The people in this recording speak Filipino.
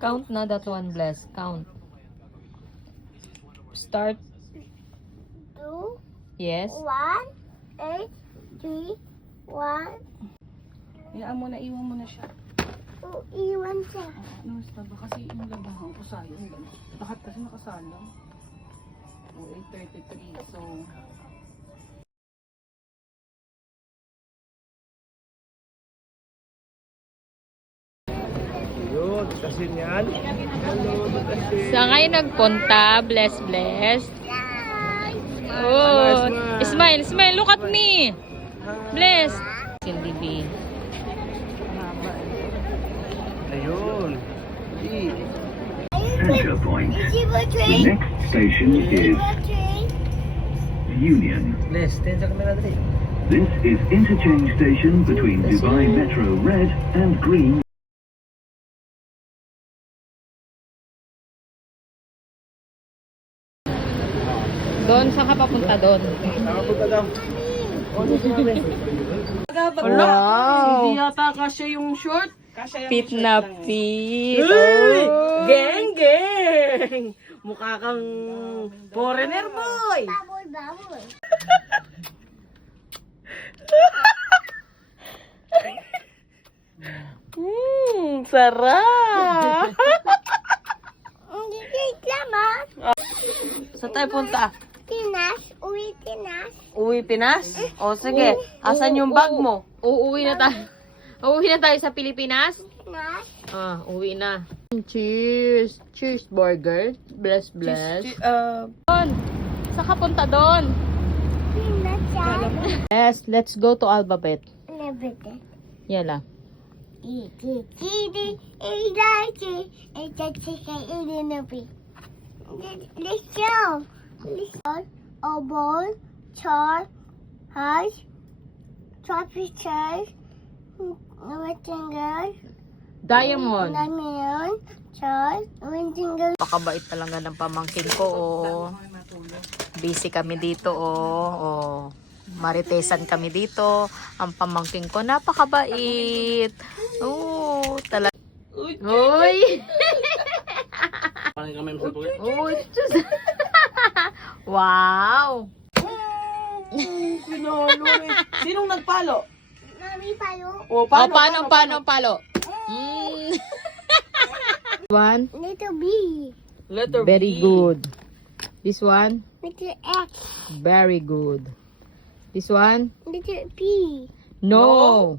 Count na that one, Bless. Count. Start. 2, Yes. 1, 8, 3, 1. Iyan mo na, iwan mo na siya. Iwan siya. No, basta kasi yung labahan ko sayang. Lahat kasi nakasalang. O, 8:33. So, Yun, kasi niyan. Hello, kasi. Sa ngayon nagpunta, bless. Oh, smile, smile. Look at me. Bless. Cindy B. Ayun. Di. Center point. Is it a The train? next station Is it is a train? Union. Bless, ten sa camera dali. This is interchange station between Dubai Metro Red and Green. Doon, saan ka papunta doon? Nakapunta daw. Wow. hindi yata kasya yung short. Kasya yung Fit short na lang eh. fit. Uy! Oh. Geng! Mukha kang foreigner boy! Bubble. Sarap! Hindi naman. Saan tayo punta? Pinas. Uwi Pinas. Uwi Pinas? O sige, asan yung bag mo? Uuwi na tayo. Uuwi na tayo sa Pilipinas? Pinas. Ah, uwi na. Cheers. Cheers, burger. Bless. Doon. Saan ka punta doon? Pinas siya. Yes, let's go to Alphabet. Everything. Yala. Let's go. A ball, chart, hash, tropical, rectangle, Diamond. diamond, chart, rectangle. Pakabait talaga ng pamangkin ko, oh. Busy kami dito, oh. Maritesan kami dito. Ang pamangkin ko, napakabait. Oh, talaga. Uy! Uy! Wow! Sinong nagpalo? Mami, palo. O, Paano palo? One. Little B. Letter Very B. good. This one. Little X. Very good. This one. Little P. No.